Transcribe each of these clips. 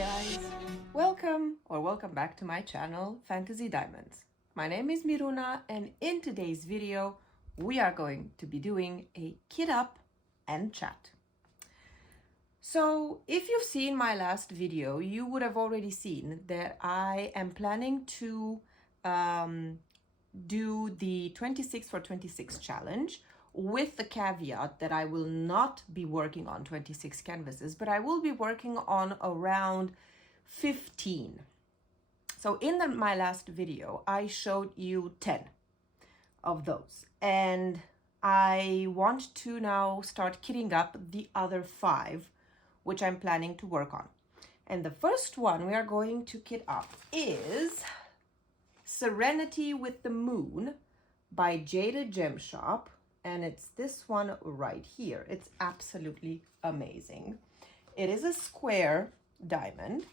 guys! Welcome back to my channel, Fantasy Diamonds. My name is Miruna, and in today's video we are going to be doing a kit up and chat. So if you've seen my last video, you would have already seen that I am planning to do the 26 for 26 challenge, with the caveat that I will not be working on 26 canvases, but I will be working on around 15. So in my last video, I showed you 10 of those, and I want to now start kitting up the other 5, which I'm planning to work on. And the first one we are going to kit up is Serenity with the Moon by Jaded Gem Shop. And it's this one right here. It's absolutely amazing. It is a square diamond,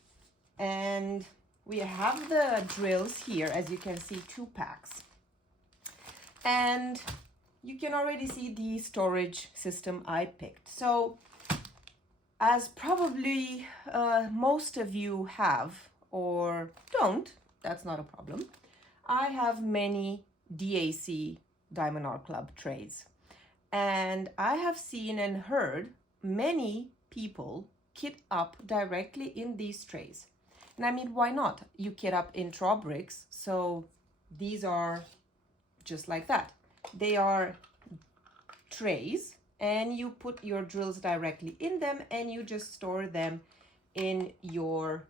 and we have the drills here, as you can see, 2 packs. And you can already see the storage system I picked. So as probably most of you have or don't, that's not a problem, I have many DAC Diamond Art Club trays, and I have seen and heard many people kit up directly in these trays. And I mean, why not? You kit up in straw bricks, so these are just like that. They are trays, and you put your drills directly in them, and you just store them in your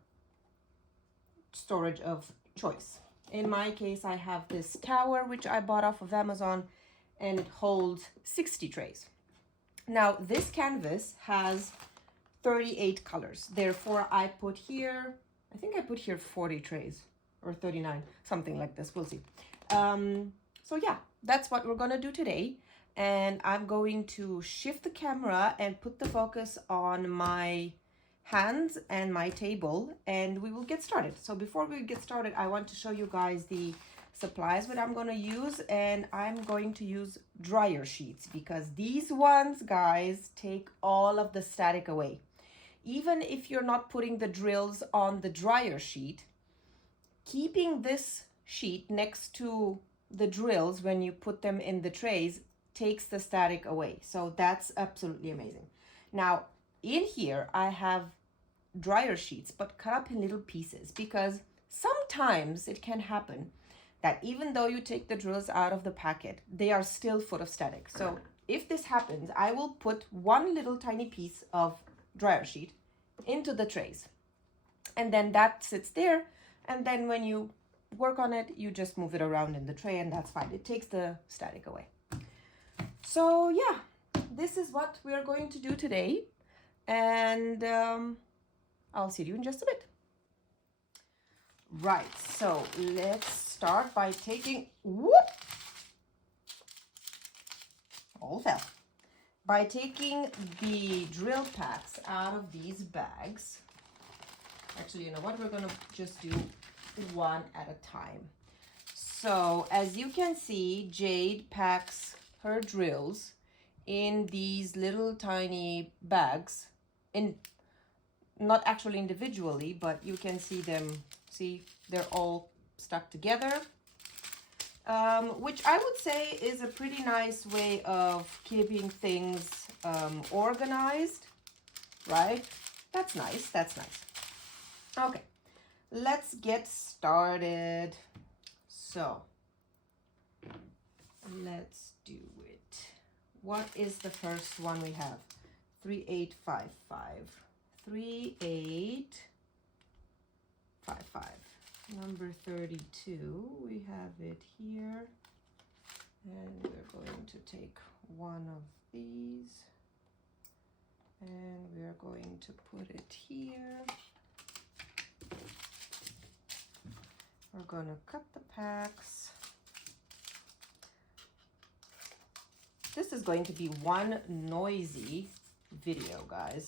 storage of choice. In my case, I have this tower, which I bought off of Amazon, and it holds 60 trays. Now, this canvas has 38 colors. Therefore, I put here, I think I put here 40 trays, or 39, something like this. We'll see. So yeah, that's what we're going to do today. And I'm going to shift the camera and put the focus on my hands and my table, and we will get started. So before we get started, I want to show you guys the supplies that I'm going to use, and I'm going to use dryer sheets because these ones, guys, take all of the static away. Even if you're not putting the drills on the dryer sheet, keeping this sheet next to the drills when you put them in the trays takes the static away. So that's absolutely amazing. Now, in here, I have dryer sheets, but cut up in little pieces, because sometimes it can happen that even though you take the drills out of the packet, they are still full of static. So if this happens, I will put one little tiny piece of dryer sheet into the trays, and then that sits there, and then when you work on it, you just move it around in the tray, and that's fine. It takes the static away. So yeah, this is what we are going to do today, and I'll see you in just a bit. Right, so let's start by taking, all fell. By taking the drill packs out of these bags. Actually, you know what? We're gonna just do one at a time. So as you can see, Jade packs her drills in these little tiny bags, not actually individually, but you can see them. See, they're all stuck together, which I would say is a pretty nice way of keeping things organized, right? That's nice. That's nice. Okay, let's get started. So let's do it. What is the first one we have? 3855. 3855. Number 32. We have it here. And we're going to take one of these. And we're going to put it here. We're going to cut the packs. This is going to be one noisy video, guys.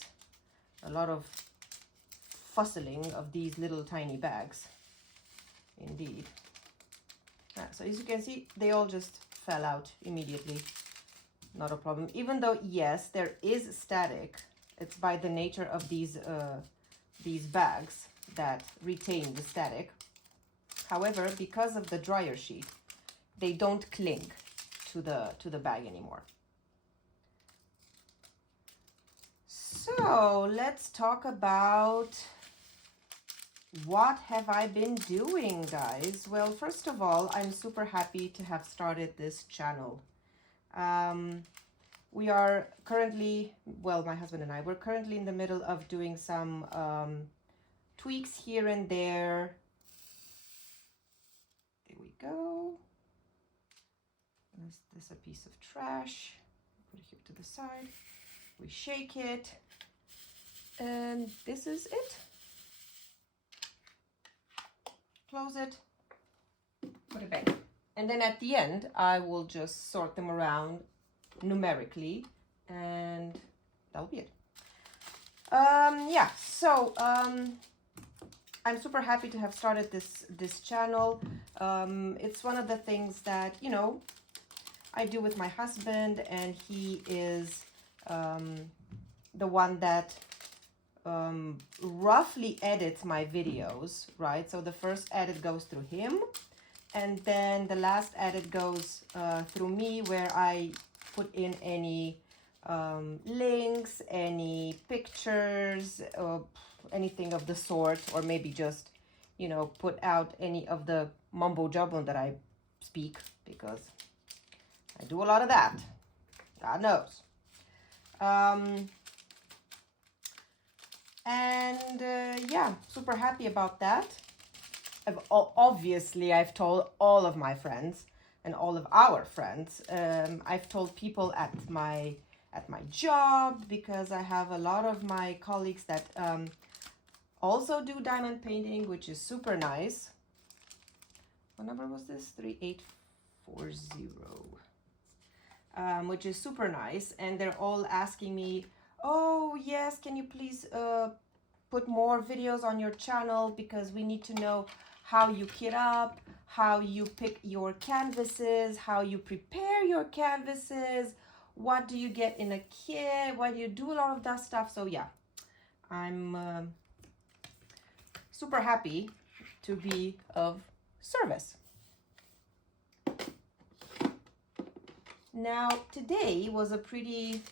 A lot of fussling of these little tiny bags. Indeed. So as you can see, they all just fell out immediately. Not a problem. Even though, yes, there is static. It's by the nature of these these bags that retain the static. However, because of the dryer sheet, they don't cling to the bag anymore. So let's talk about what have I been doing, guys. Well, first of all, I'm super happy to have started this channel. We are currently, well, my husband and I, we're currently in the middle of doing some tweaks here and there. There we go. Is this a piece of trash? Put it here to the side. We shake it. And this is it. Close it. Put it back. And then at the end, I will just sort them around numerically, and that'll be it. Yeah, so I'm super happy to have started this channel. It's one of the things that, you know, I do with my husband, and he is the one that roughly edits my videos, right? So the first edit goes through him, and then the last edit goes through me, where I put in any links, any pictures, anything of the sort, or maybe just, you know, put out any of the mumbo jumbo that I speak, because I do a lot of that, God knows. Yeah, super happy about that. Obviously, I've told all of my friends and all of our friends. I've told people at my job, because I have a lot of my colleagues that also do diamond painting, which is super nice. What number was this? 3840. Which is super nice, and they're all asking me, oh yes, can you please put more videos on your channel, because we need to know how you kit up, how you pick your canvases, how you prepare your canvases, what do you get in a kit, why do you do a lot of that stuff. So yeah, I'm super happy to be of service. Now, today was a pretty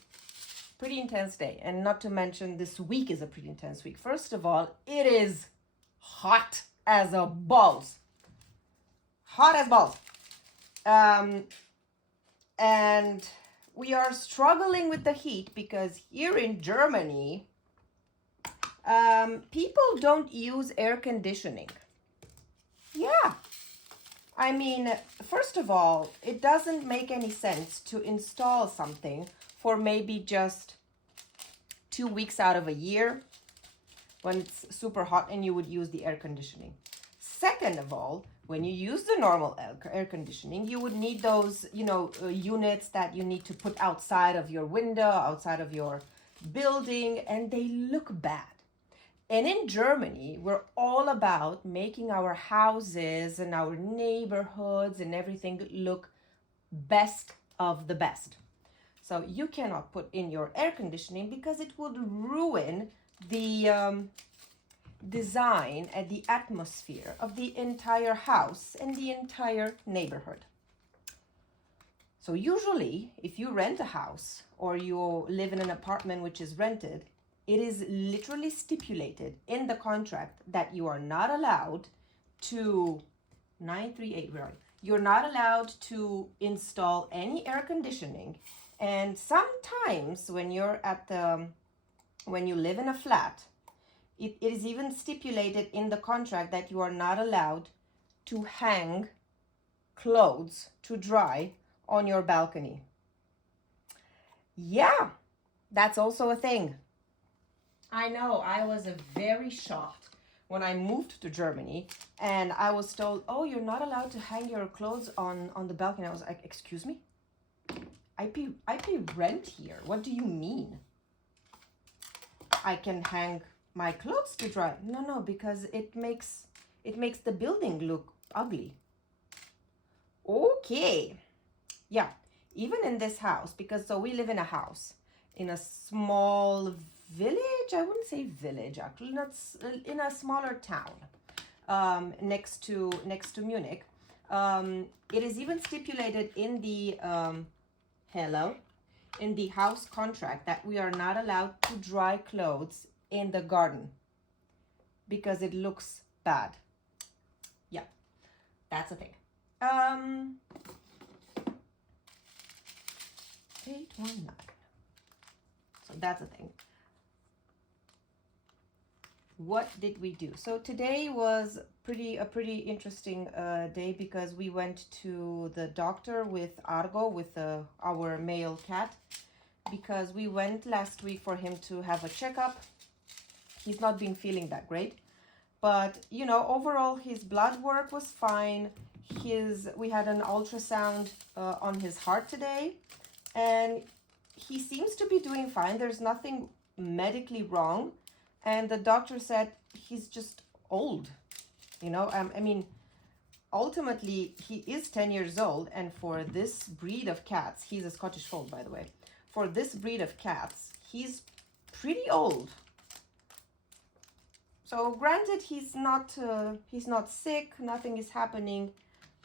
intense day, and not to mention this week is a pretty intense week. First of all, it is hot as a balls. Hot as balls. And we are struggling with the heat, because here in Germany, people don't use air conditioning. Yeah. I mean, first of all, it doesn't make any sense to install something for maybe just 2 weeks out of a year when it's super hot and you would use the air conditioning. Second of all, when you use the normal air conditioning, you would need those, you know, units that you need to put outside of your window, outside of your building, and they look bad. And in Germany, we're all about making our houses and our neighborhoods and everything look best of the best. So you cannot put in your air conditioning, because it would ruin the design and the atmosphere of the entire house and the entire neighborhood. So usually, if you rent a house or you live in an apartment which is rented, it is literally stipulated in the contract that you are not allowed to, 938, where are you? You're not allowed to install any air conditioning. And sometimes when you're when you live in a flat, it is even stipulated in the contract that you are not allowed to hang clothes to dry on your balcony. Yeah, that's also a thing. I know, I was very shocked when I moved to Germany and I was told, oh, you're not allowed to hang your clothes on the balcony. I was like, excuse me? I pay rent here. What do you mean? I can hang my clothes to dry. No, because it makes the building look ugly. Okay. Yeah, even in this house, because so we live in a house in a small village, village. I wouldn't say village, actually. That's in a smaller town next to Munich. It is even stipulated in the Hellewl, in the house contract, that we are not allowed to dry clothes in the garden because it looks bad. Yeah, that's a thing. 819. So that's a thing. What did we do? So today was a pretty interesting day because we went to the doctor with Argo, with our male cat, because we went last week for him to have a checkup. He's not been feeling that great, but you know, overall his blood work was fine. We had an ultrasound on his heart today, and he seems to be doing fine. There's nothing medically wrong. And the doctor said he's just old, you know. I mean, ultimately, he is 10 years old. And for this breed of cats, he's a Scottish Fold, by the way. For this breed of cats, he's pretty old. So granted, he's not sick, nothing is happening,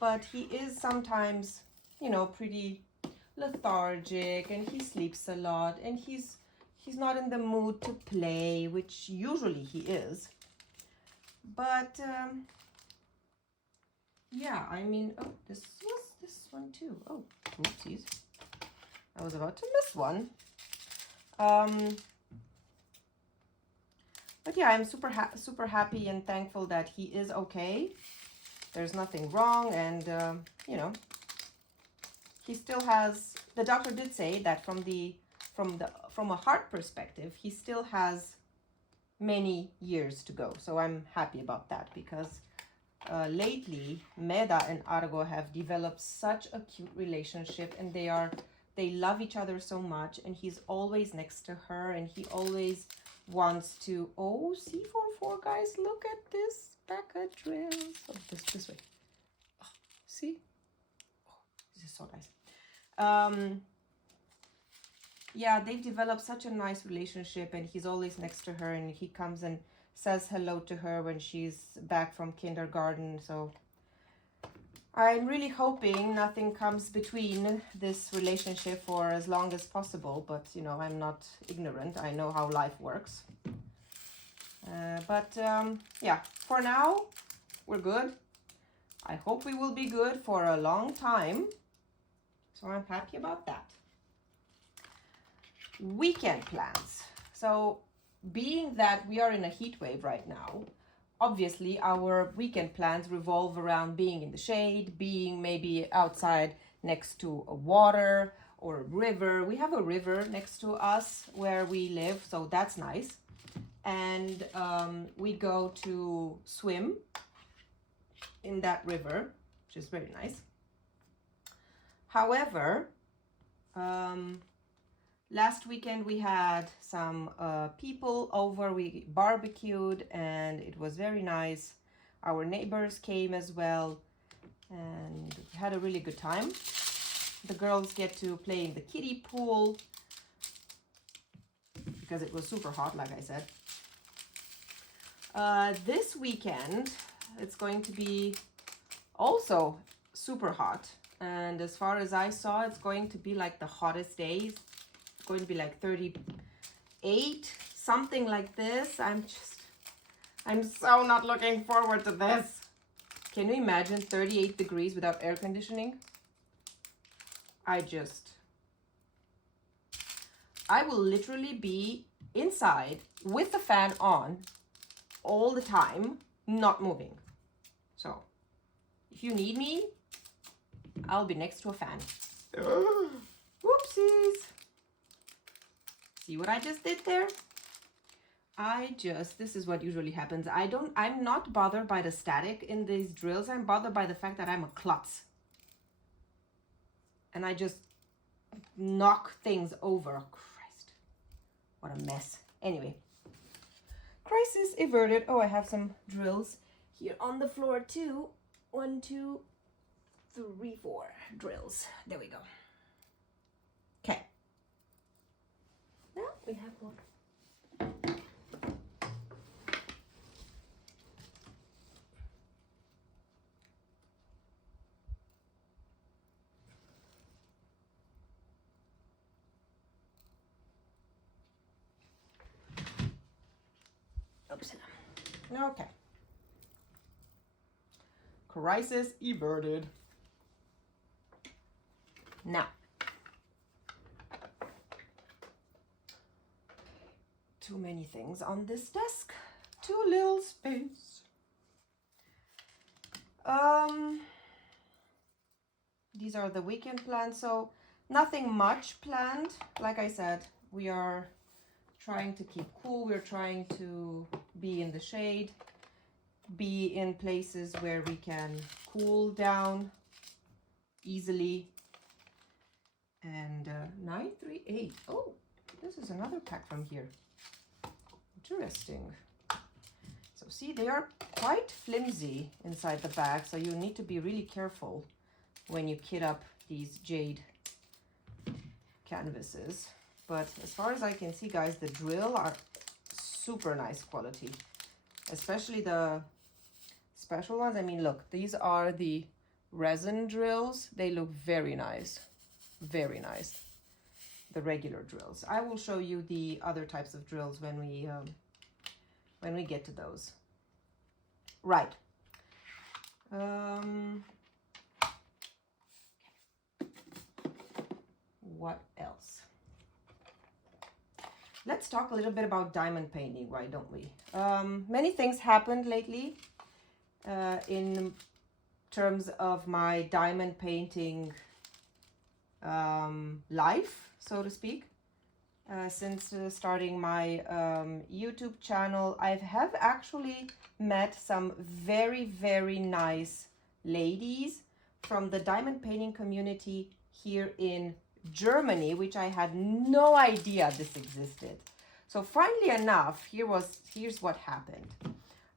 but he is sometimes, you know, pretty lethargic, and he sleeps a lot, and he's not in the mood to play, which usually he is. But yeah, I mean, oh, this was this one too. Oh, oopsies. I was about to miss one. But yeah, I'm super happy and thankful that he is okay. There's nothing wrong, and you know, he still has. The doctor did say that from a heart perspective, he still has many years to go. So I'm happy about that, because lately Meda and Argo have developed such a cute relationship, and they love each other so much, and he's always next to her, and he always wants to, oh, C44 guys, look at this Becca drills. Oh, this way. Oh, see? Oh, this is so nice. Yeah, they've developed such a nice relationship, and he's always next to her, and he comes and says hello to her when she's back from kindergarten. So I'm really hoping nothing comes between this relationship for as long as possible, but you know, I'm not ignorant. I know how life works. Yeah, for now, we're good. I hope we will be good for a long time. So I'm happy about that. Weekend plans. So being that we are in a heat wave right now, obviously our weekend plans revolve around being in the shade, being maybe outside next to a water or a river. We have a river next to us where we live, so that's nice. And we go to swim in that river, which is very nice. However, last weekend we had some people over. We barbecued, and it was very nice. Our neighbors came as well, and we had a really good time. The girls get to play in the kiddie pool because it was super hot, like I said. This weekend it's going to be also super hot, and as far as I saw, it's going to be like the hottest days. It's going to be like 38, something like this. I'm so not looking forward to this. Can you imagine 38 degrees without air conditioning? I will literally be inside with the fan on all the time, not moving. So if you need me, I'll be next to a fan. Whoopsies. See what I just did there? This is what usually happens. I'm not bothered by the static in these drills. I'm bothered by the fact that I'm a klutz. And I just knock things over. Oh, Christ. What a mess. Anyway. Crisis averted. Oh, I have some drills here on the floor too. 1, 2, 3, 4 drills. There we go. Okay. Now we have one. Okay. Crisis averted. Now, too many things on this desk. Too little space. These are the weekend plans, so nothing much planned. Like I said, we are trying to keep cool. We're trying to be in the shade, be in places where we can cool down easily. And 938. Oh, this is another pack from here. Interesting. So see, they are quite flimsy inside the bag, so you need to be really careful when you kit up these jade canvases. But as far as I can see, guys, the drill are super nice quality, especially the special ones. I mean, look, these are the resin drills. They look very nice, very nice. The regular drills. I will show you the other types of drills when we get to those. Right. What else? Let's talk a little bit about diamond painting, why don't we? Many things happened lately in terms of my diamond painting life, so to speak. Since starting my YouTube channel, I have actually met some very, very nice ladies from the diamond painting community here in Germany, which I had no idea this existed. So funnily enough, here's what happened.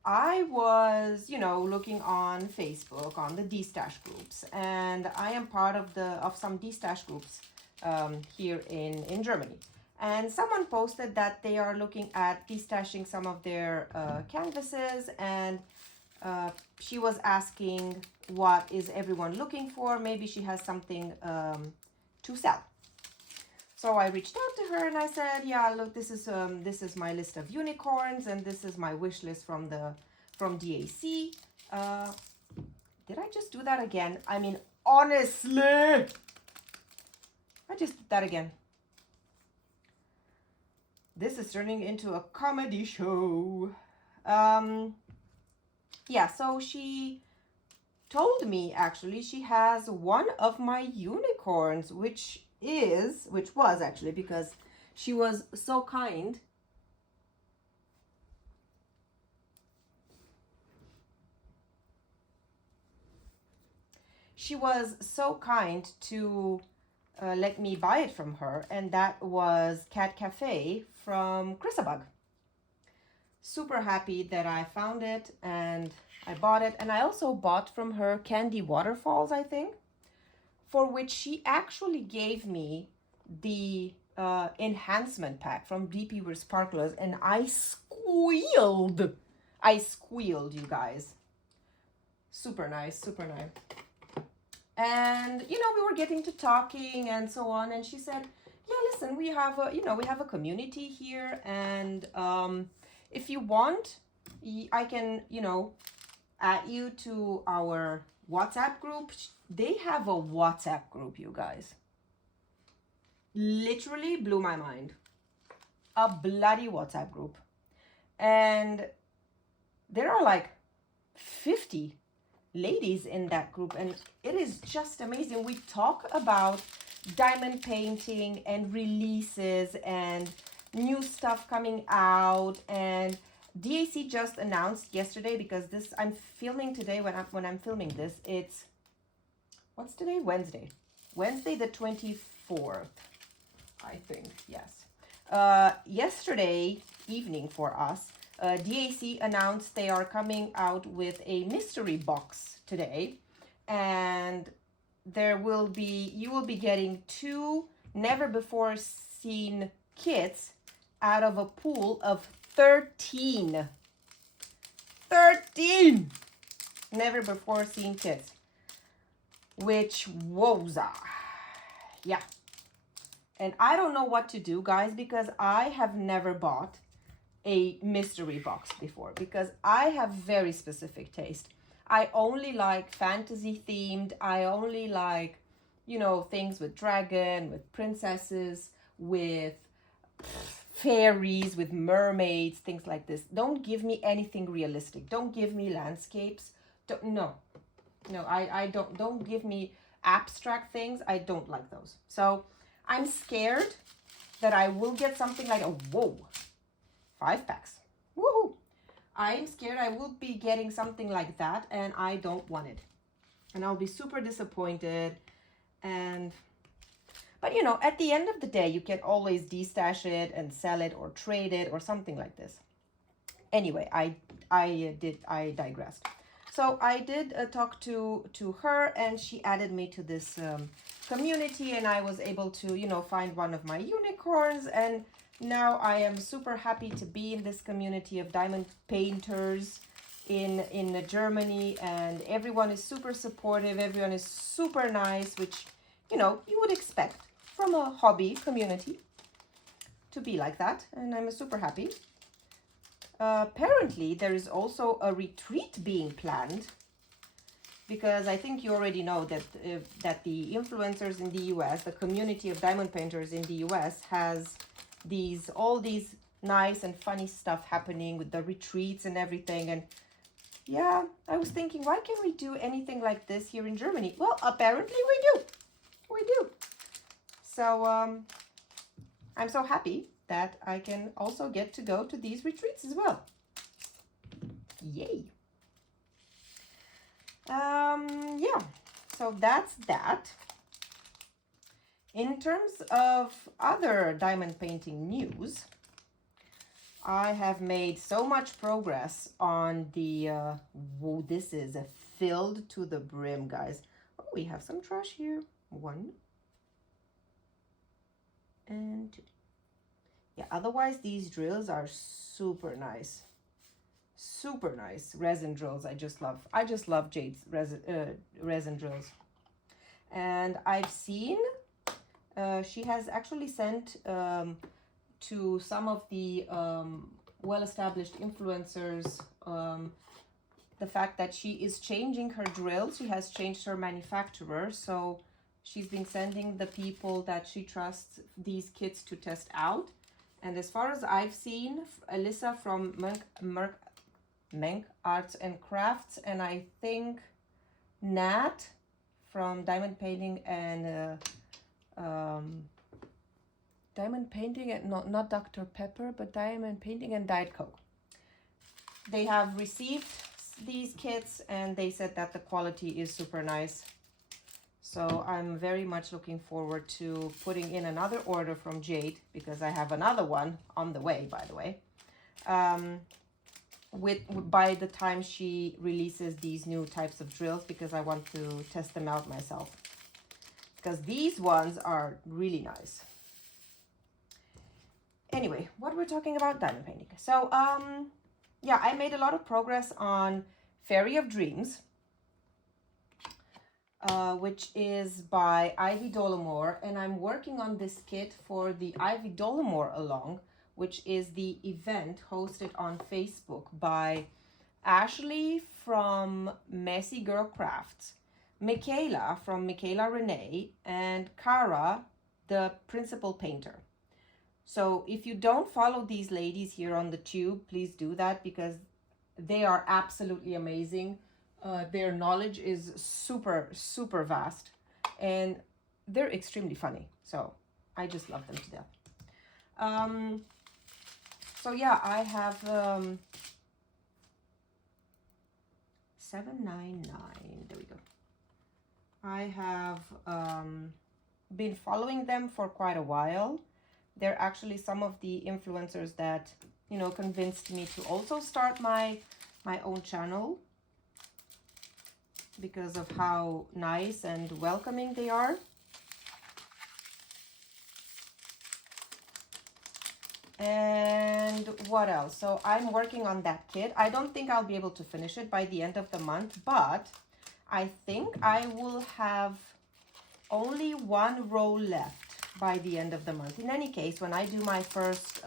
I was, looking on Facebook on the destash groups, and I am part of some destash groups here in Germany. And someone posted that they are looking at destashing some of their canvases, and she was asking what is everyone looking for. Maybe she has something to sell. So I reached out to her and I said, yeah, look, this is my list of unicorns, and this is my wish list from DAC. Did I just do that again? I mean, honestly, I just did that again. This is turning into a comedy show. Yeah, so she told me actually she has one of my unicorns, which was actually, because she was so kind. She was so kind to let me buy it from her, and that was Cat Cafe from Chrisabug. Super happy that I found it and I bought it. And I also bought from her Candy Waterfalls, I think, for which she actually gave me the enhancement pack from DP with Sparklers, and I squealed, you guys. Super nice, super nice. And we were getting to talking and so on, and she said, yeah, listen, we have a community here, and if you want, I can add you to our WhatsApp group. They have a WhatsApp group, you guys. Literally blew my mind. A bloody WhatsApp group. And there are like 50 ladies in that group, and it is just amazing. We talk about diamond painting and releases and new stuff coming out, and DAC just announced yesterday, because I'm filming today when I'm filming this. It's, what's today? Wednesday the 24th, I think. Yes. Yesterday evening for us, DAC announced they are coming out with a mystery box today, and you will be getting 2 never before seen kits out of a pool of 13 never before seen kits, which woza. Yeah. And I don't know what to do, guys, because I have never bought a mystery box before, because I have very specific taste. I only like fantasy themed. I only like, you know, things with dragon, with princesses, with fairies, with mermaids, things like this. Don't give me anything realistic. Don't give me landscapes. No, I don't give me abstract things. I don't like those. So I'm scared that I will get something like a, whoa, 5 packs. Woohoo! I'm scared I will be getting something like that, and I don't want it. And I'll be super disappointed. But you know, at the end of the day, you can always destash it and sell it or trade it or something like this. Anyway, I digressed. So I did talk to her, and she added me to this community, and I was able to, you know, find one of my unicorns, and now I am super happy to be in this community of diamond painters in Germany, and everyone is super supportive. Everyone is super nice, which, you know, you would expect from a hobby community to be like that, and I'm super happy. Apparently, there is also a retreat being planned, because I think you already know that the influencers in the US, the community of diamond painters in the US, has all these nice and funny stuff happening with the retreats and everything. And yeah, I was thinking, why can't we do anything like this here in Germany? Well, apparently we do. So I'm so happy that I can also get to go to these retreats as well. Yay. Yeah, so that's that. In terms of other diamond painting news, I have made so much progress on the, whoa, this is filled to the brim, guys. Oh, we have some trash here. 1 and 2. Yeah, otherwise these drills are super nice. Super nice resin drills. I just love Jade's resin drills. And I've seen she has actually sent to some of the well-established influencers the fact that she is changing her drills. She has changed her manufacturer, so she's been sending the people that she trusts these kits to test out. And as far as I've seen, Alyssa from Menk Arts and Crafts, and I think Nat from Diamond Painting and not Dr. Pepper, but Diamond Painting and Diet Coke. They have received these kits, and they said that the quality is super nice. So I'm very much looking forward to putting in another order from Jade, because I have another one on the way, by the way. By the time she releases these new types of drills, because I want to test them out myself, because these ones are really nice. Anyway, what we're talking about, diamond painting. So yeah, I made a lot of progress on Fairy of Dreams, which is by Ivy Dollamore, and I'm working on this kit for the Ivy Dollamore Along, which is the event hosted on Facebook by Ashley from Messy Girl Crafts, Michaela from Michaela Renee, and Cara, the principal painter. So if you don't follow these ladies here on the tube, please do that, because they are absolutely amazing. Their knowledge is super, super vast, and they're extremely funny. So I just love them to death. So yeah, I have 799. There we go. I have been following them for quite a while. They're actually some of the influencers that, you know, convinced me to also start my own channel, because of how nice and welcoming they are. And what else? So I'm working on that kit. I don't think I'll be able to finish it by the end of the month, but I think I will have only 1 row left by the end of the month. In any case, when I do my first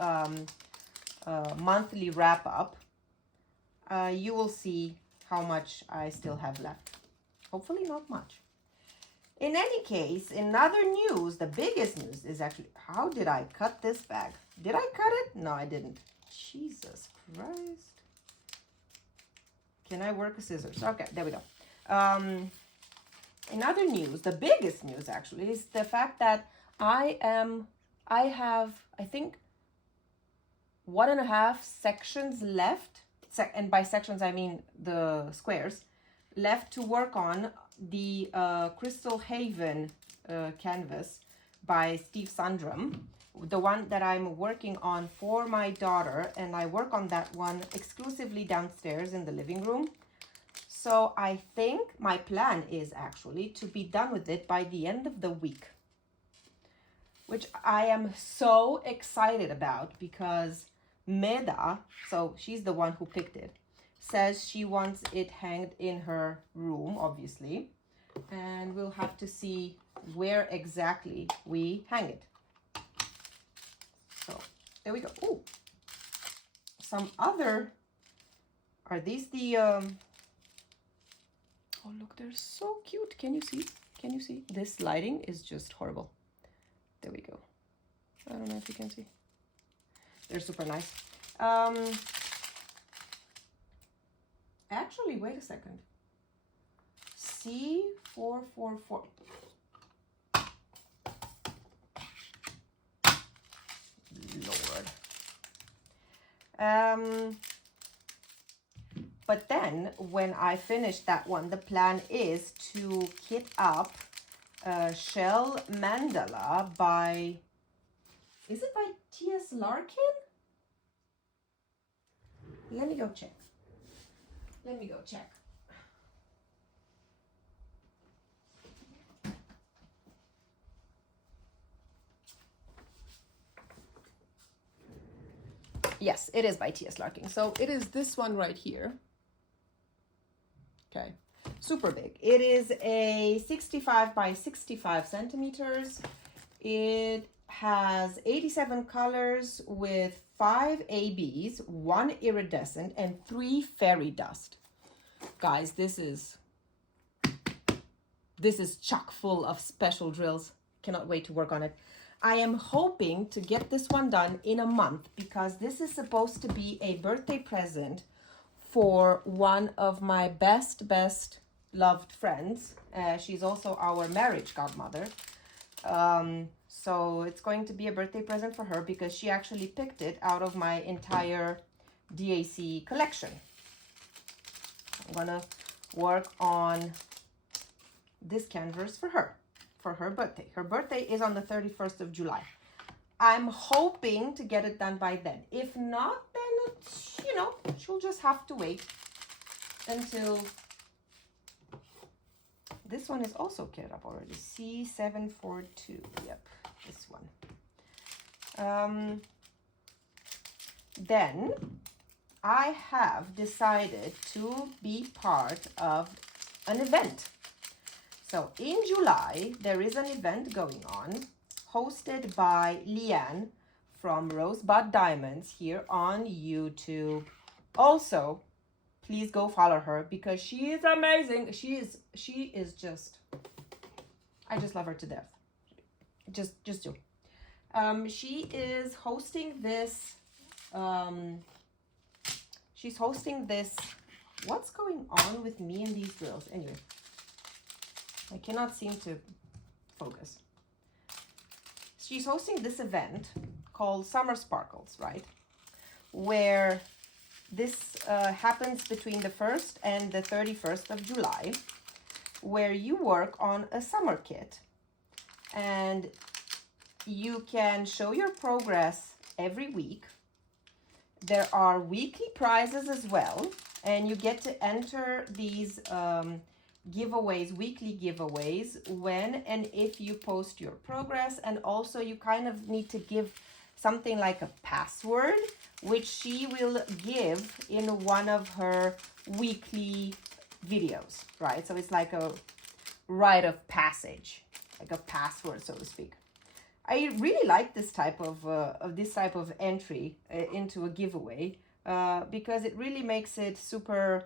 monthly wrap up, you will see how much I still have left. Hopefully not much. In any case, in other news, the biggest news is actually, how did I cut this bag? Did I cut it? No, I didn't. Jesus Christ. Can I work with scissors? Okay, there we go. In other news, the biggest news actually is the fact that I have, I think, 1.5 sections left. And by sections, I mean the squares left to work on the Crystal Haven canvas by Steve Sundrum, the one that I'm working on for my daughter, and I work on that one exclusively downstairs in the living room. So I think my plan is actually to be done with it by the end of the week, which I am so excited about because Meda, so she's the one who picked it, says she wants it hanged in her room, obviously, and we'll have to see where exactly we hang it. So there we go. Oh, some other, are these the, oh look, they're so cute. Can you see? Can you see? This lighting is just horrible. There we go. I don't know if you can see. They're super nice. Actually, wait a second. C444. Lord. But then when I finish that one, the plan is to kit up Shell Mandala by, is it by T.S. Larkin? Let me go check. Let me go check. Yes, it is by T.S. Larkin. So it is this one right here. Okay, super big. It is a 65 by 65 centimeters. It has 87 colors with 5 ABs, 1 iridescent, and 3 fairy dust. Guys, this is chock full of special drills. Cannot wait to work on it. I am hoping to get this one done in a month because this is supposed to be a birthday present for one of my best loved friends. She's also our marriage godmother. So it's going to be a birthday present for her because she actually picked it out of my entire DAC collection. I'm gonna work on this canvas for her birthday. Her birthday is on the 31st of July. I'm hoping to get it done by then. If not, then it's, you know, she'll just have to wait until this one is also kitted up already. C742. Yep, this one. Then I have decided to be part of an event. So in July, there is an event going on hosted by Leanne from Rosebud Diamonds here on YouTube. Also, please go follow her because she is amazing. She is just, I just love her to death. Just do. She is hosting this, she's hosting this, what's going on with me and these drills? Anyway, I cannot seem to focus. She's hosting this event called Summer Sparkles, right? Where this happens between the 1st and the 31st of July, where you work on a summer kit. And you can show your progress every week. There are weekly prizes as well, and you get to enter these giveaways, weekly giveaways, when and if you post your progress. And also you kind of need to give something like a password, which she will give in one of her weekly videos, right? So it's like a rite of passage, like a password, so to speak. I really like this type of entry into a giveaway because it really makes it super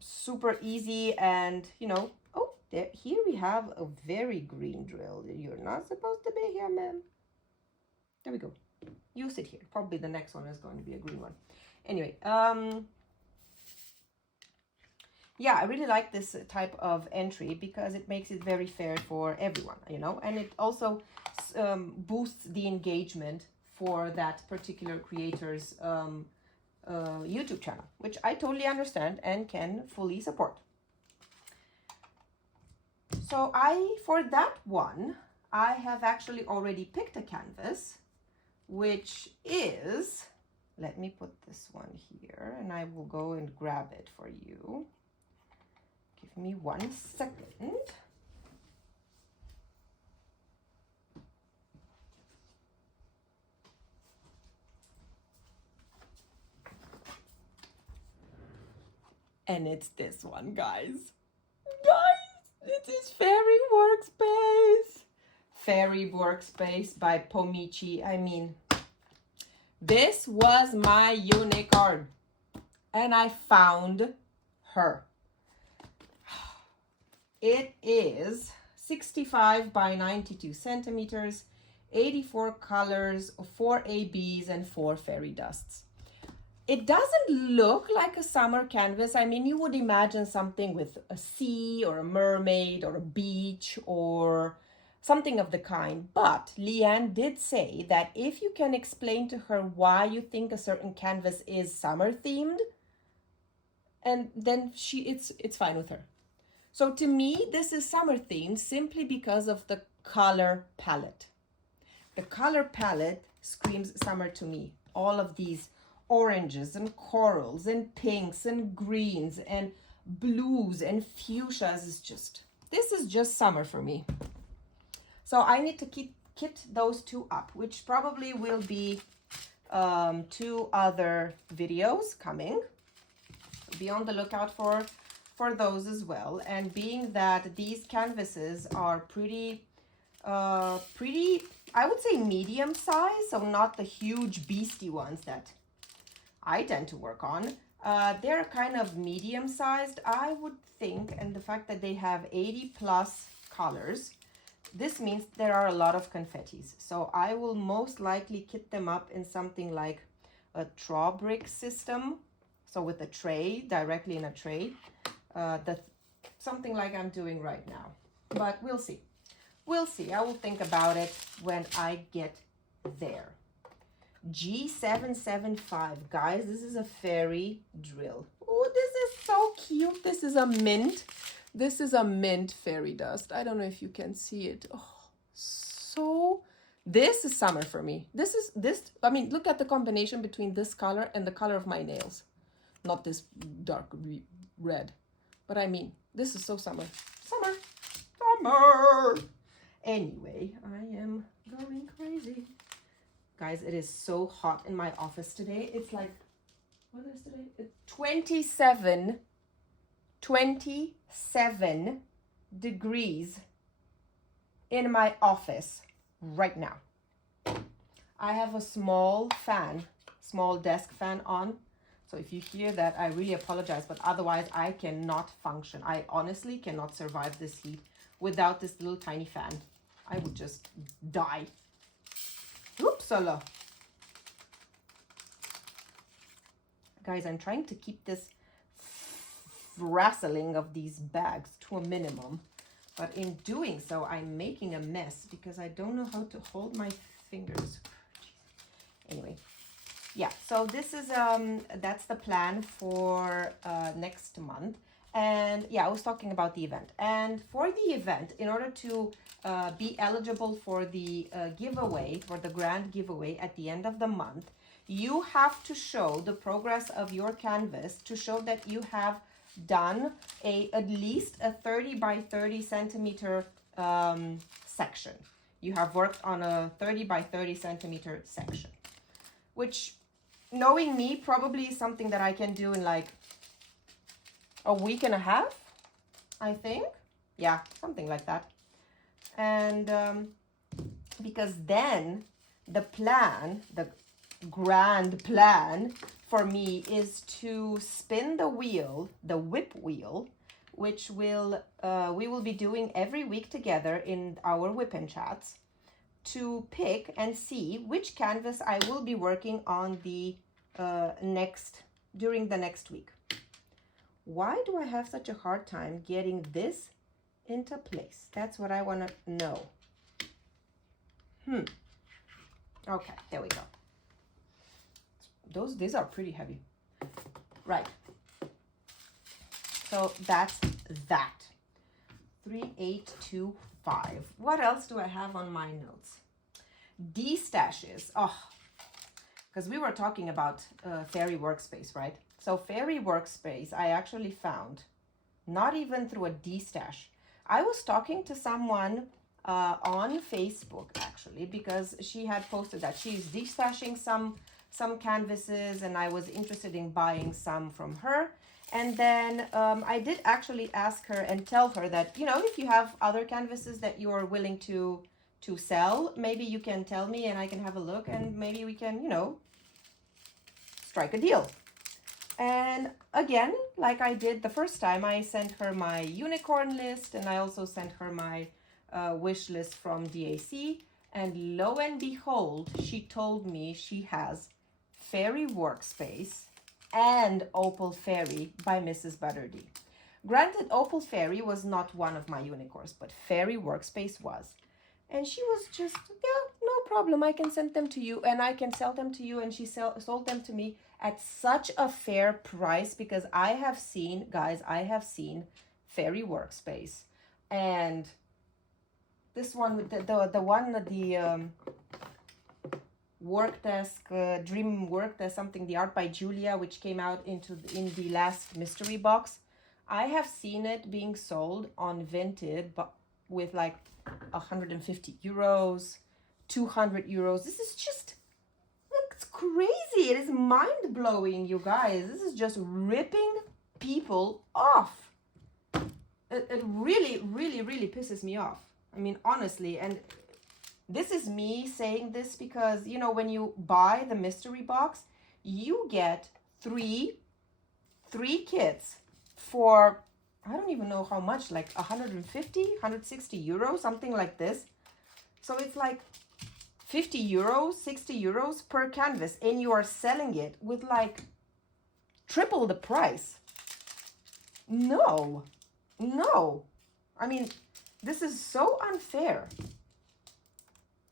super easy. And you know, oh, here we have a very green drill. You're not supposed to be here, ma'am. There we go. You sit here. Probably the next one is going to be a green one. Anyway, yeah, I really like this type of entry because it makes it very fair for everyone, you know, and it also boosts the engagement for that particular creator's YouTube channel, which I totally understand and can fully support. So for that one, I have actually already picked a canvas, which is, let me put this one here and I will go and grab it for you. Give me 1 second. And it's this one, guys. It is Fairy Workspace. Fairy Workspace by Pomichi. I mean, this was my unicorn. And I found her. It is 65 by 92 centimeters, 84 colors, 4 ABs, and 4 fairy dusts. It doesn't look like a summer canvas. I mean, you would imagine something with a sea or a mermaid or a beach or something of the kind. But Leanne did say that if you can explain to her why you think a certain canvas is summer themed, and then it's fine with her. So to me, this is summer themed simply because of the color palette. The color palette screams summer to me. All of these oranges and corals and pinks and greens and blues and fuchsias this is just summer for me. So I need to kit those two up, which probably will be 2 other videos coming. Be on the lookout for those as well. And being that these canvases are pretty, I would say medium size, so not the huge beastie ones that I tend to work on. They're kind of medium sized, I would think, and the fact that they have 80 plus colors, this means there are a lot of confettis. So I will most likely kit them up in something like a straw brick system. So with a tray, directly in a tray, something like I'm doing right now. But we'll see. We'll see. I will think about it when I get there. G775, guys, this is a fairy drill. Oh, this is so cute. This is a mint. This is a mint fairy dust. I don't know if you can see it. Oh, so this is summer for me. I mean, look at the combination between this color and the color of my nails. Not this dark red, but I mean, this is so summer. Summer. Anyway, I am going crazy. Guys, it is so hot in my office today. It's like, what is today? It's 27 degrees in my office right now. I have a small desk fan on. So if you hear that, I really apologize, but otherwise I cannot function. I honestly cannot survive this heat without this little tiny fan. I would just die. Oopsala. Guys, I'm trying to keep this wrestling of these bags to a minimum, but in doing so, I'm making a mess because I don't know how to hold my fingers. Anyway. Yeah, so this is that's the plan for next month. And yeah, I was talking about the event. And for the event, in order to be eligible for the giveaway, for the grand giveaway at the end of the month, you have to show the progress of your canvas to show that you have done at least a 30 by 30 centimeter section. You have worked on a 30 by 30 centimeter section, which, knowing me, probably is something that I can do in like a week and a half, I think. Yeah, something like that. And because then the plan, the grand plan for me is to spin the wheel, the whip wheel, which will we will be doing every week together in our whip-in chats, to pick and see which canvas I will be working on the during the next week. Why do I have such a hard time getting this into place? That's what I want to know. Okay, there we go. These are pretty heavy. Right. So that's that. 3825. What else do I have on my notes? Destashes. Oh, because we were talking about Fairy Workspace, right? So Fairy Workspace, I actually found, not even through a destash. I was talking to someone on Facebook, actually, because she had posted that she's destashing some canvases, and I was interested in buying some from her. And then I did actually ask her and tell her that, you know, if you have other canvases that you are willing to sell, maybe you can tell me and I can have a look, and maybe we can, you know, strike a deal. And again, like I did the first time, I sent her my unicorn list, and I also sent her my wish list from DAC. And lo and behold, she told me she has Fairy Workspace and Opal Fairy by Mrs. Butterdy. Granted, Opal Fairy was not one of my unicorns, but Fairy Workspace was. And she was just, yeah, no problem. I can send them to you and I can sell them to you. And she sold them to me at such a fair price, because I have seen, guys, I have seen Fairy Workspace. And this one, the one, the work desk, dream work desk, something, the art by Julia, which came out in the last mystery box. I have seen it being sold on Vinted, but with like 150 euros, 200 euros. This is just, it's crazy. It is mind blowing, you guys. This is just ripping people off. It really, really, really pisses me off. I mean, honestly, and this is me saying this because, you know, when you buy the mystery box, you get three kits for, I don't even know how much, like 150, 160 euros, something like this. So it's like 50 euros, 60 euros per canvas, and you are selling it with like triple the price. No. I mean, this is so unfair.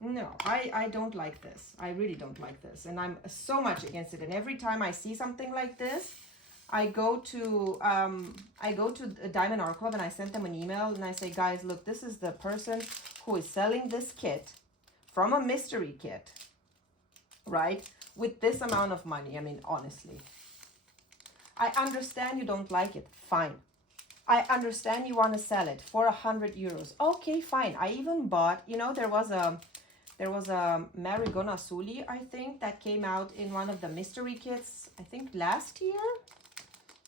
No, I don't like this. I really don't like this. And I'm so much against it. And every time I see something like this, I go to Diamond Art Club and I send them an email and I say, guys, look, this is the person who is selling this kit from a mystery kit, right? With this amount of money. I mean, honestly, I understand you don't like it. Fine. I understand you want to sell it for 100 euros. Okay, fine. I even bought, you know, there was a Marigona Suli, I think, that came out in one of the mystery kits, I think last year,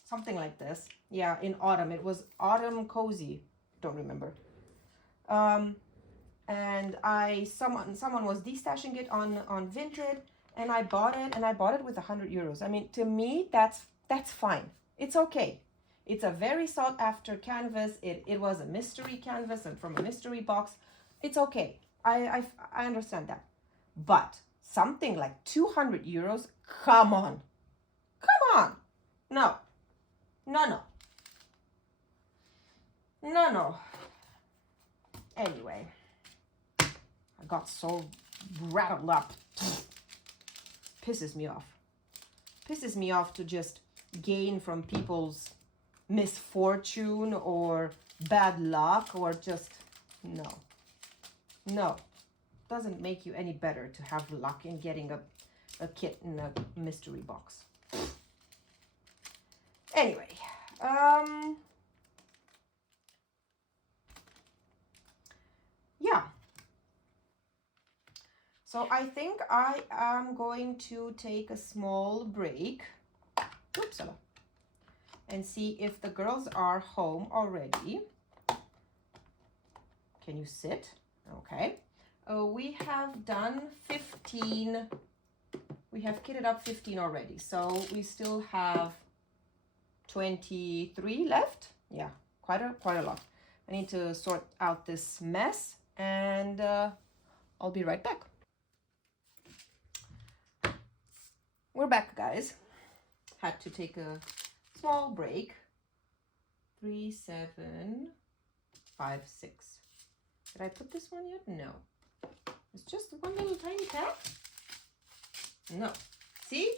something like this. Yeah, in autumn. It was Autumn Cozy. Don't remember. And someone was destashing it on Vinted, and I bought it with 100 euros. I mean, to me, that's fine. It's okay. It's a very sought after canvas. It was a mystery canvas and from a mystery box. It's okay. I understand that. But something like 200 euros, come on. No. Anyway, I got so rattled up. Pisses me off to just gain from people's misfortune or bad luck, or just no, doesn't make you any better to have luck in getting a kit in a mystery box. Anyway, yeah, so I think I am going to take a small break. Oops, and see if the girls are home already. Can you sit? Okay. We have done 15. We have kitted up 15 already. So we still have 23 left. Yeah, quite a lot. I need to sort out this mess, and I'll be right back. We're back, guys. Had to take a small break. 3, 7, 5, 6. Did I put this one yet? No. It's just one little tiny pack. No. See?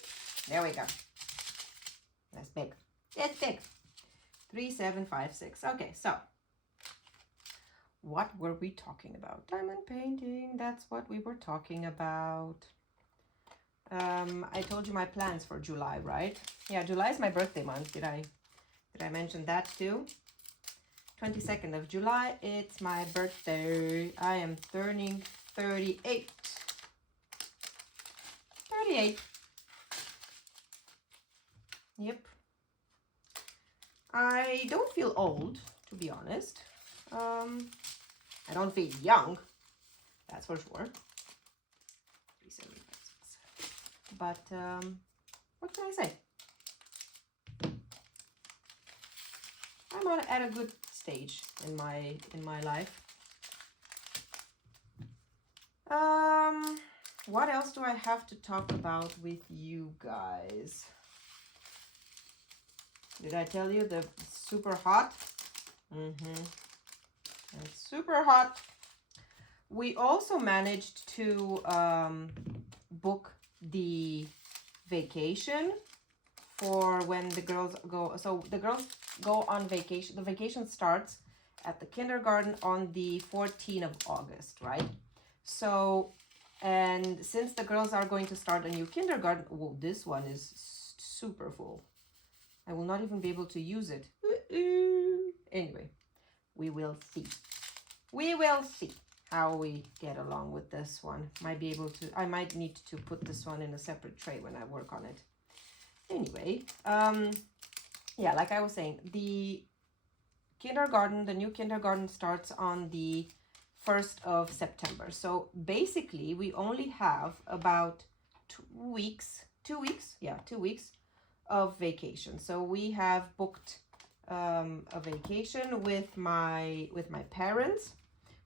There we go. That's big. That's big. 3, 7, 5, 6. Okay, so what were we talking about? Diamond painting. That's what we were talking about. I told you my plans for July, right? Yeah, July is my birthday month. Did I mention that too? 22nd of July, it's my birthday. I am turning 38. 38. Yep. I don't feel old, to be honest. I don't feel young, that's for sure. 3, 7, 5, 6. But what can I say? I'm at a good stage in my life. What else do I have to talk about with you guys? Did I tell you the super hot? It's super hot. We also managed to book the vacation for when the girls go. So the girls go on vacation. The vacation starts at the kindergarten on the 14th of August, right? So, and since the girls are going to start a new kindergarten, well, this one is super full. I will not even be able to use it. Anyway, we will see. We will see how we get along with this one. I might need to put this one in a separate tray when I work on it. Anyway, yeah, like I was saying, the new kindergarten starts on the 1st of September. So basically, we only have about 2 weeks. 2 weeks? Yeah, 2 weeks of vacation. So we have booked a vacation with my parents.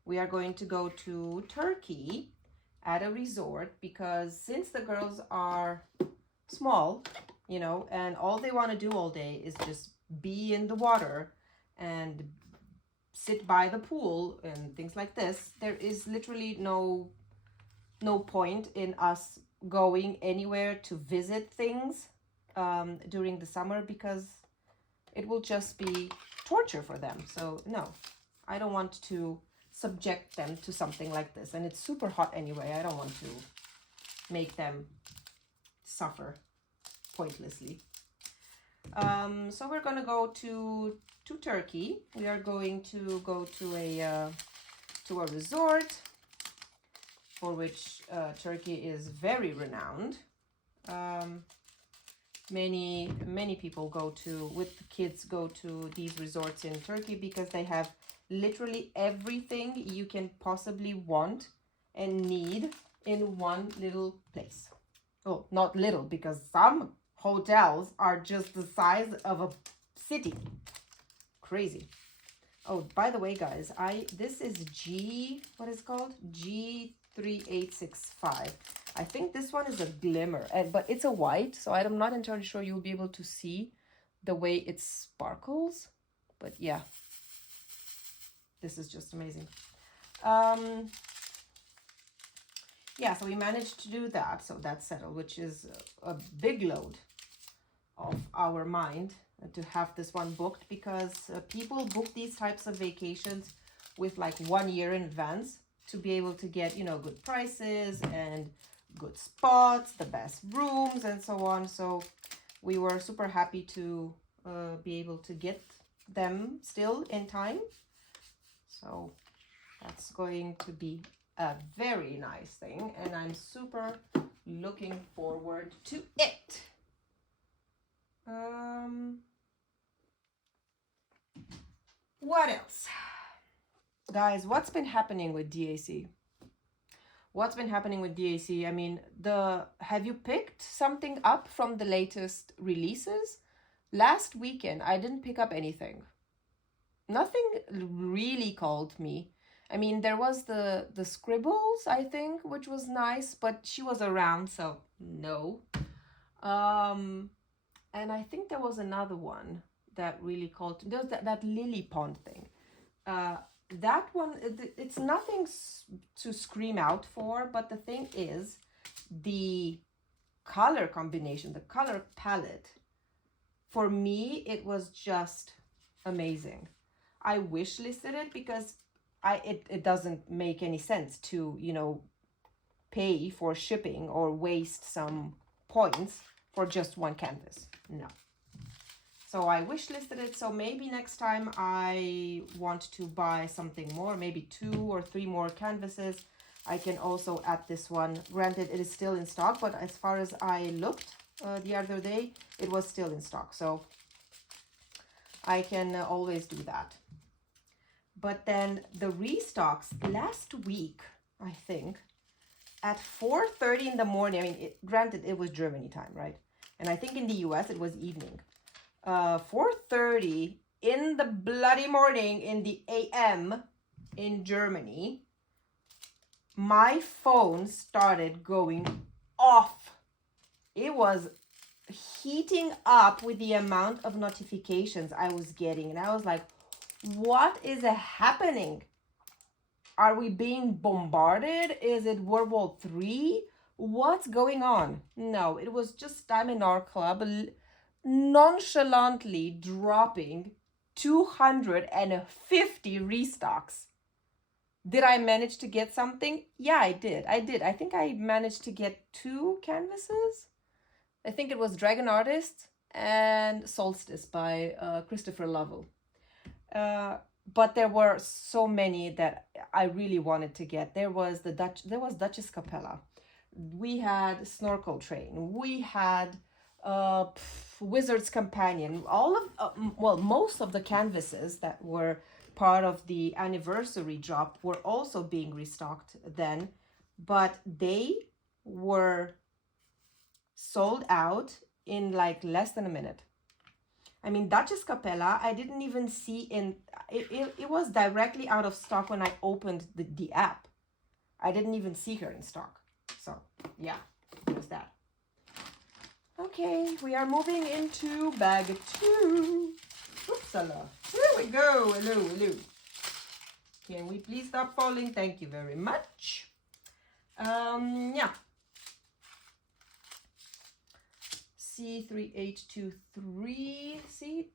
We are going to go to Turkey at a resort because since the girls are small, you know, and all they want to do all day is just be in the water and sit by the pool and things like this, there is literally no point in us going anywhere to visit things during the summer because it will just be torture for them. So no, I don't want to subject them to something like this, and it's super hot anyway. I don't want to make them suffer pointlessly. So we're gonna go to Turkey. We are going to go to a resort for which Turkey is very renowned. Many people with the kids go to these resorts in Turkey because they have literally everything you can possibly want and need in one little place. Oh, not little, because some hotels are just the size of a city. Crazy. Oh, by the way, guys, this is what is it called? G3865. I think this one is a glimmer, but it's a white, so I'm not entirely sure you'll be able to see the way it sparkles. But yeah, this is just amazing. Yeah, so we managed to do that, so that's settled, which is a big load of our mind to have this one booked, because people book these types of vacations with like 1 year in advance to be able to get, you know, good prices and good spots, the best rooms and so on. So we were super happy to be able to get them still in time. So that's going to be a very nice thing, and I'm super looking forward to it. What else? Guys, what's been happening with DAC? What's been happening with DAC? I mean, have you picked something up from the latest releases? Last weekend, I didn't pick up anything. Nothing really called me. I mean, there was the Scribbles, I think, which was nice, but she was around, so no. And I think there was another one that really called. There was that Lily Pond thing. That one, it's nothing to scream out for, but the thing is, the color combination, the color palette, for me, it was just amazing. I wish listed it because it doesn't make any sense to, you know, pay for shipping or waste some points for just one canvas. No. So I wish listed it. So maybe next time I want to buy something more, maybe 2 or 3 more canvases, I can also add this one. Granted, it is still in stock, but as far as I looked the other day, it was still in stock. So I can always do that. But then the restocks last week, I think, at 4:30 in the morning. I mean, granted, it was Germany time, right? And I think in the US, it was evening. 4:30 in the bloody morning in the AM in Germany, my phone started going off. It was heating up with the amount of notifications I was getting. And I was like, what is happening? Are we being bombarded? Is it World War III? What's going on? No, it was just I'm in our club nonchalantly dropping 250 restocks. Did I manage to get something? Yeah, I did. I think I managed to get 2 canvases. I think it was Dragon Artist and Solstice by Christopher Lovell. But there were so many that I really wanted to get. There was Duchess Capella. We had Snorkel Train. We had Wizard's Companion. All of most of the canvases that were part of the anniversary drop were also being restocked then, but they were sold out in like less than a minute. I mean, Duchess Capella, I didn't even see it was directly out of stock when I opened the app. I didn't even see her in stock. So, yeah, there's that. Okay, we are moving into bag 2. Oopsala. Here we go. Hello, hello. Can we please stop falling? Thank you very much. Yeah. C3823. See,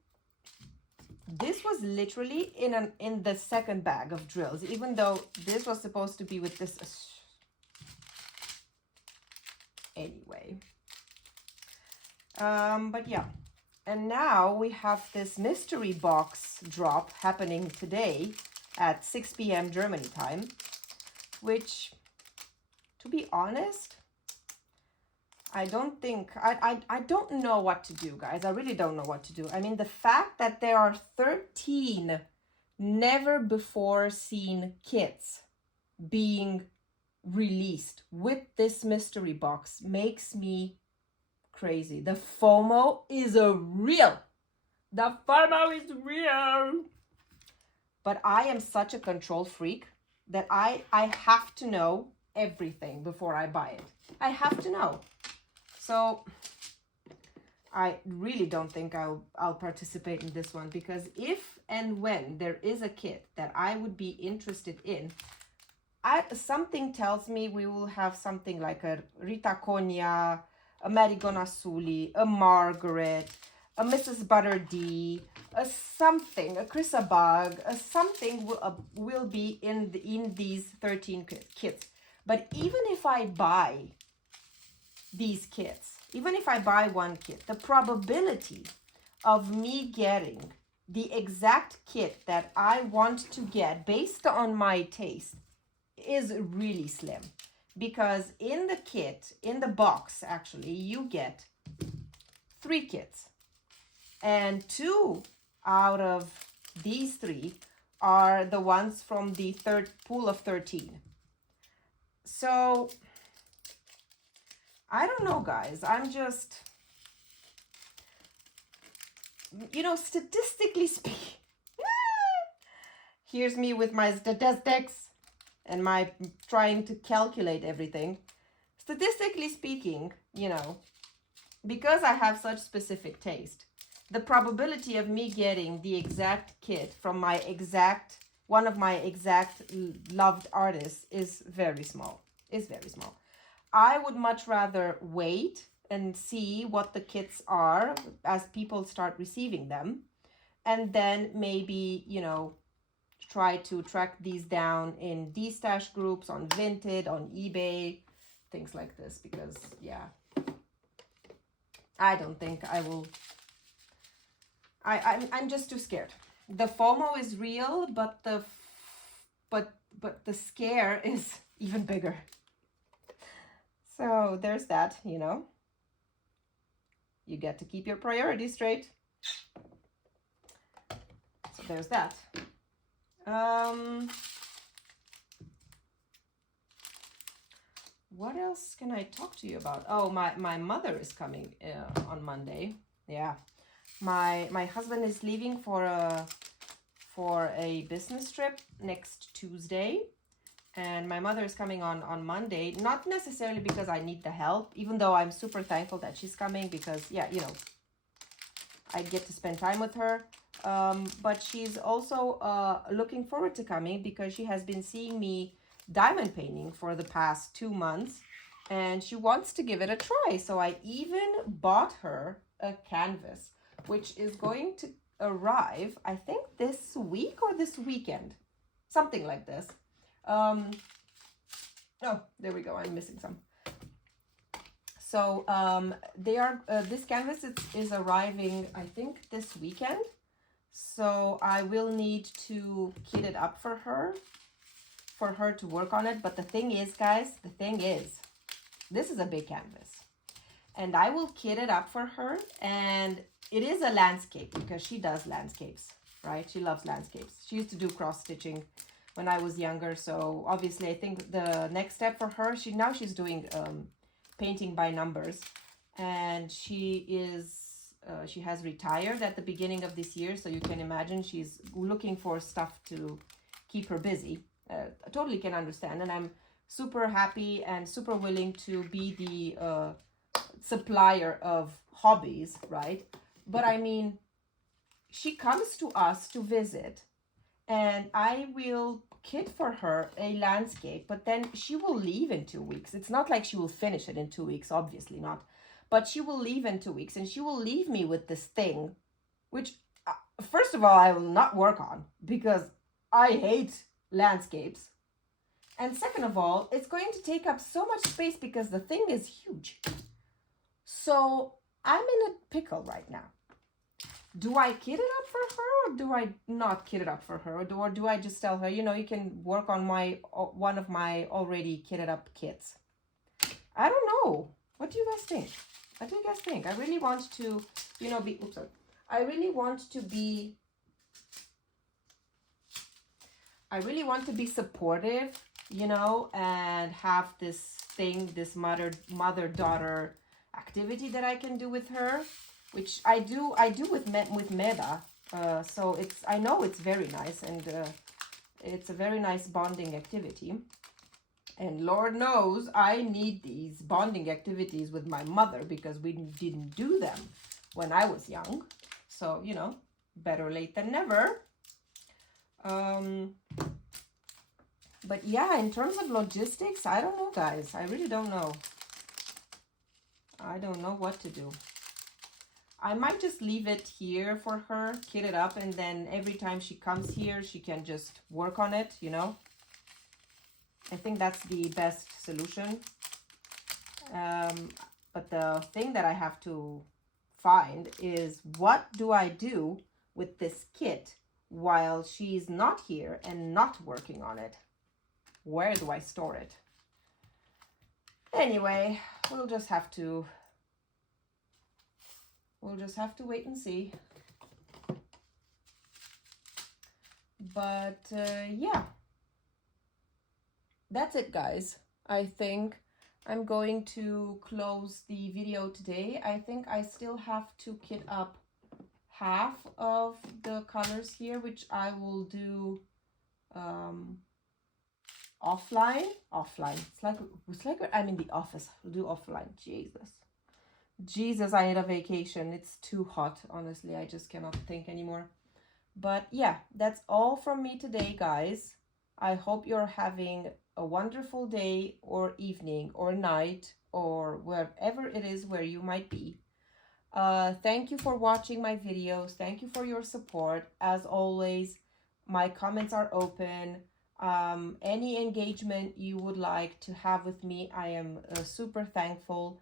this was literally in the second bag of drills, even though this was supposed to be with this. Anyway. But yeah. And now we have this mystery box drop happening today at 6 p.m. Germany time, which, to be honest, I don't think, I don't know what to do, guys. I really don't know what to do. I mean, the fact that there are 13 never before seen kits being released with this mystery box makes me crazy. The FOMO is real. The FOMO is real. But I am such a control freak that I have to know everything before I buy it. I have to know. So I really don't think I'll participate in this one, because if and when there is a kit that I would be interested in, something tells me we will have something like a Rita Konya, a Marigona Suli, a Margaret, a Mrs. Butter D, a something, a Chrissa Bug, a something will be in these 13 kits. But even if I buy these kits, even if I buy one kit, the probability of me getting the exact kit that I want to get based on my taste is really slim. Because in the kit, in the box, actually, you get 3 kits. And 2 out of these 3 are the ones from the third pool of 13. So I don't know, guys. I'm just, you know, statistically speaking, here's me with my statistics and my trying to calculate everything. Statistically speaking, you know, because I have such specific taste, the probability of me getting the exact kit from my exact, one of my exact loved artists is very small. Is very small. I would much rather wait and see what the kits are as people start receiving them. And then maybe, you know, try to track these down in destash groups, on Vinted, on eBay, things like this. Because, yeah, I don't think I will. I'm just too scared. The FOMO is real, but the scare is even bigger. So there's that, you know. You get to keep your priorities straight. So there's that. What else can I talk to you about? Oh, my mother is coming on Monday. Yeah. My husband is leaving for a business trip next Tuesday. And my mother is coming on Monday, not necessarily because I need the help, even though I'm super thankful that she's coming because, yeah, you know, I get to spend time with her. But she's also looking forward to coming because she has been seeing me diamond painting for the past 2 months and she wants to give it a try. So I even bought her a canvas, which is going to arrive, I think this week or this weekend, something like this. Oh, there we go. I'm missing some. So they are this canvas is arriving, I think, this weekend. So I will need to kit it up for her to work on it. But the thing is, guys, this is a big canvas. And I will kit it up for her. And it is a landscape because she does landscapes, right? She loves landscapes. She used to do cross stitching when I was younger. So obviously I think the next step for her, she's doing painting by numbers, and she has retired at the beginning of this year. So you can imagine she's looking for stuff to keep her busy. I totally can understand. And I'm super happy and super willing to be the supplier of hobbies, right? But I mean, she comes to us to visit and I will kit for her a landscape, but then she will leave in 2 weeks. It's not like she will finish it in 2 weeks, obviously not, but she will leave in 2 weeks and she will leave me with this thing, which first of all, I will not work on because I hate landscapes. And second of all, it's going to take up so much space because the thing is huge. So I'm in a pickle right now. Do I kit it up for her or do I not kit it up for her? Or do I just tell her, you know, you can work on one of my already kitted up kits? I don't know. What do you guys think? What do you guys think? I really want to, you know, I really want to be supportive, you know, and have this thing, this mother-daughter activity that I can do with her, which I do with Meda. So I know it's very nice, and it's a very nice bonding activity. And Lord knows I need these bonding activities with my mother because we didn't do them when I was young. So, you know, better late than never. But yeah, in terms of logistics, I don't know, guys. I really don't know. I don't know what to do. I might just leave it here for her, kit it up, and then every time she comes here, she can just work on it, you know. I think that's the best solution. But the thing that I have to find is, what do I do with this kit while she's not here and not working on it? Where do I store it? Anyway, we'll just have to wait and see. But yeah, that's it, guys. I think I'm going to close the video today. I think I still have to kit up half of the colors here, which I will do offline. It's like I'm in the office. We'll do offline. Jesus, I need a vacation. It's too hot, honestly. I just cannot think anymore. But yeah, that's all from me today, guys. I hope you're having a wonderful day or evening or night or wherever it is where you might be. Thank you for watching my videos. Thank you for your support. As always, my comments are open. Any engagement you would like to have with me, I am super thankful.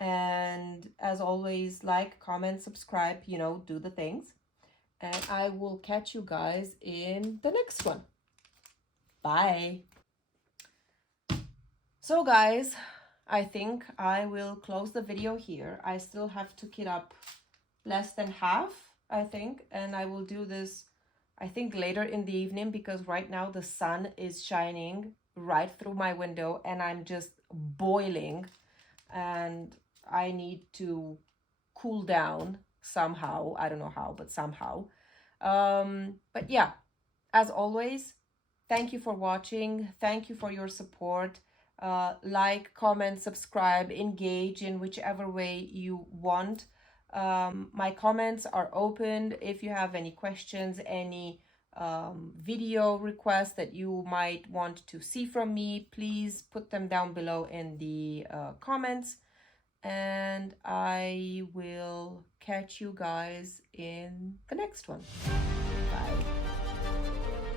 And as always, like, comment, subscribe, you know, do the things. And I will catch you guys in the next one. Bye. So guys, I think I will close the video here. I still have to kit up less than half, I think. And I will do this, I think, later in the evening, because right now the sun is shining right through my window and I'm just boiling. And I need to cool down somehow. I don't know how, but somehow. But yeah, as always, thank you for watching. Thank you for your support. Like, comment, subscribe, engage in whichever way you want. My comments are open. If you have any questions, any video requests that you might want to see from me, please put them down below in the comments. And I will catch you guys in the next one. Bye.